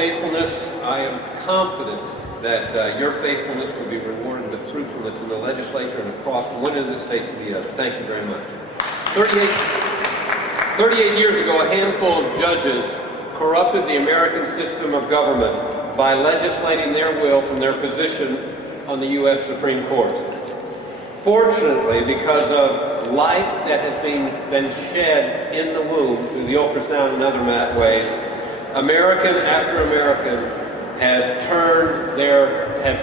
faithfulness. I am confident that your faithfulness will be rewarded with fruitfulness in the legislature and across one end of the state to the other. Thank you very much. 38 years ago, a handful of judges corrupted the American system of government by legislating their will from their position on the U.S. Supreme Court. Fortunately, because of life that has been shed in the womb through the ultrasound and other ways, American after American has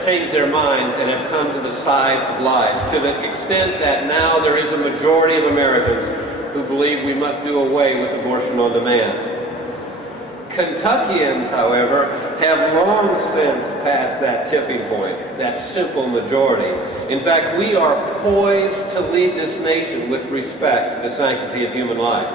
changed their minds and have come to the side of life, to the extent that now there is a majority of Americans who believe we must do away with abortion on demand. Kentuckians, however, have long since passed that tipping point, that simple majority. In fact, we are poised to lead this nation with respect to the sanctity of human life.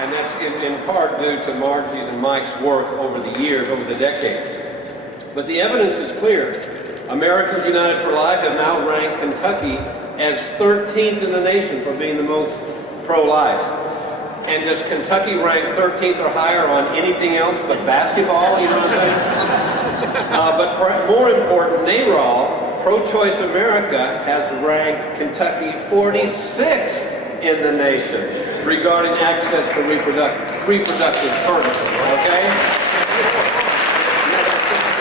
And that's in part due to Margie's and Mike's work over the years, over the decades. But the evidence is clear. Americans United for Life have now ranked Kentucky as 13th in the nation for being the most pro-life. And does Kentucky rank 13th or higher on anything else but basketball, you know what I'm saying? But more important, NARAL, Pro-Choice America, has ranked Kentucky 46th in the nation regarding access to reproductive services, okay?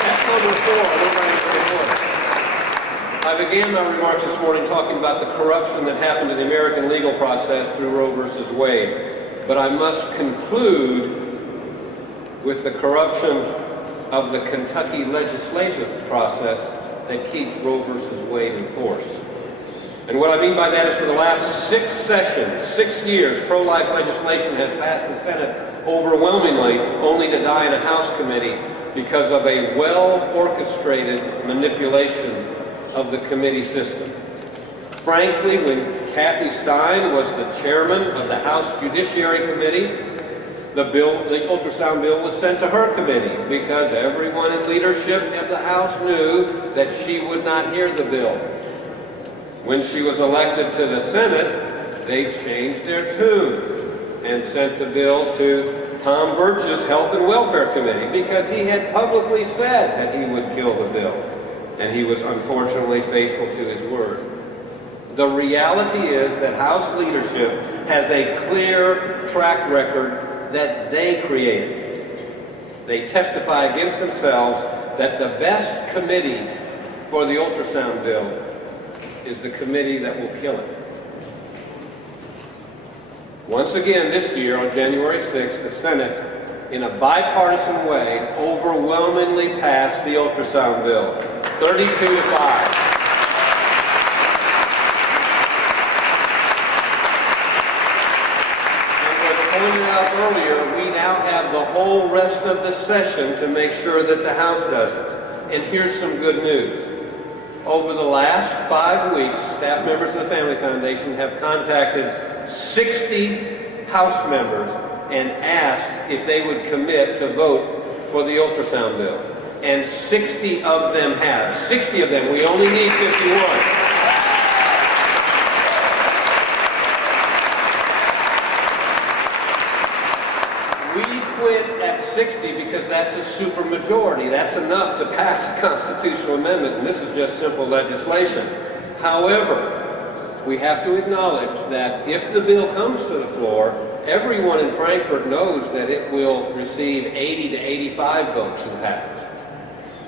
That's number 4, we're ranked number 4. I began my remarks this morning talking about the corruption that happened in the American legal process through Roe versus Wade. But I must conclude with the corruption of the Kentucky legislative process that keeps Roe versus Wade in force. And what I mean by that is for the last 6 sessions, 6 years, pro-life legislation has passed the Senate overwhelmingly, only to die in a House committee because of a well-orchestrated manipulation of the committee system. Frankly, when Kathy Stein was the chairman of the House Judiciary Committee, the ultrasound bill was sent to her committee because everyone in leadership of the House knew that she would not hear the bill. When she was elected to the Senate, they changed their tune and sent the bill to Tom Birch's Health and Welfare Committee because he had publicly said that he would kill the bill. And he was unfortunately faithful to his word. The reality is that House leadership has a clear track record that they created. They testify against themselves that the best committee for the ultrasound bill is the committee that will kill it. Once again this year, on January 6th, the Senate, in a bipartisan way, overwhelmingly passed the ultrasound bill. 32 to 5. And as pointed out earlier, we now have the whole rest of the session to make sure that the House does it. And here's some good news. Over the last 5 weeks, staff members of the Family Foundation have contacted 60 House members and asked if they would commit to vote for the ultrasound bill. And 60 of them have. 60 of them. We only need 51. We quit at 60 because that's a supermajority. That's enough to pass a constitutional amendment, and this is just simple legislation. However, we have to acknowledge that if the bill comes to the floor, everyone in Frankfurt knows that it will receive 80 to 85 votes in passage.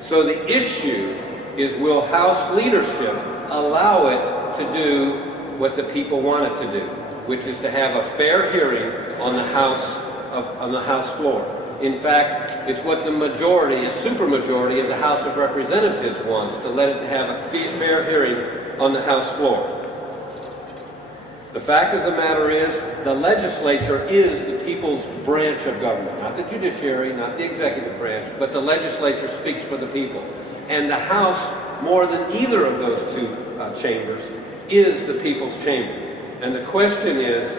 So the issue is, will House leadership allow it to do what the people want it to do, which is to have a fair hearing on the House floor. In fact, it's what the majority, a supermajority of the House of Representatives wants, to let it to have a fair hearing on the House floor. The fact of the matter is, the legislature is the people's branch of government. Not the judiciary, not the executive branch, but the legislature speaks for the people. And the House, more than either of those two chambers, is the people's chamber. And the question is,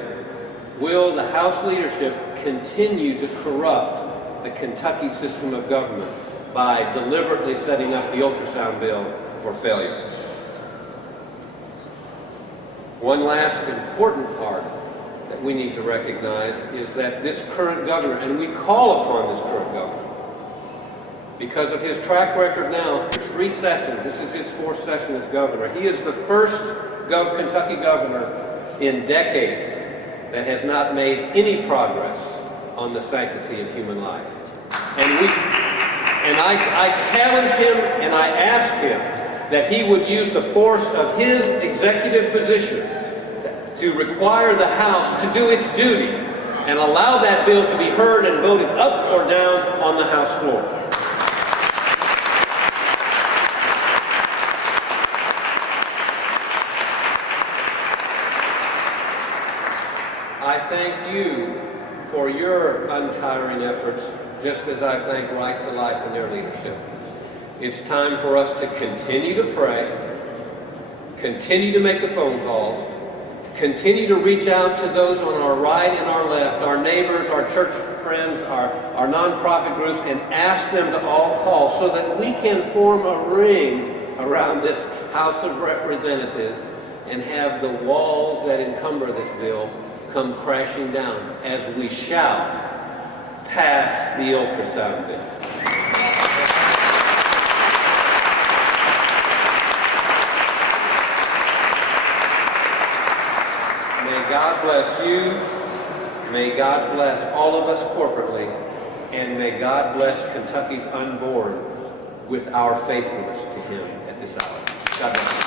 will the House leadership continue to corrupt the Kentucky system of government by deliberately setting up the ultrasound bill for failure? One last important part that we need to recognize is that this current governor, and we call upon this current governor, because of his track record now, 3 sessions, this is his 4th session as governor. He is the first Kentucky governor in decades that has not made any progress on the sanctity of human life. And I challenge him and I ask him that he would use the force of his executive position to require the House to do its duty and allow that bill to be heard and voted up or down on the House floor. I thank you for your untiring efforts, just as I thank Right to Life and their leadership. It's time for us to continue to pray, continue to make the phone calls, continue to reach out to those on our right and our left, our neighbors, our church friends, our nonprofit groups, and ask them to all call so that we can form a ring around this House of Representatives and have the walls that encumber this bill come crashing down as we shall pass the Ultrasound Bill. May God bless you, may God bless all of us corporately, and may God bless Kentucky's unborn with our faithfulness to Him at this hour. God bless you.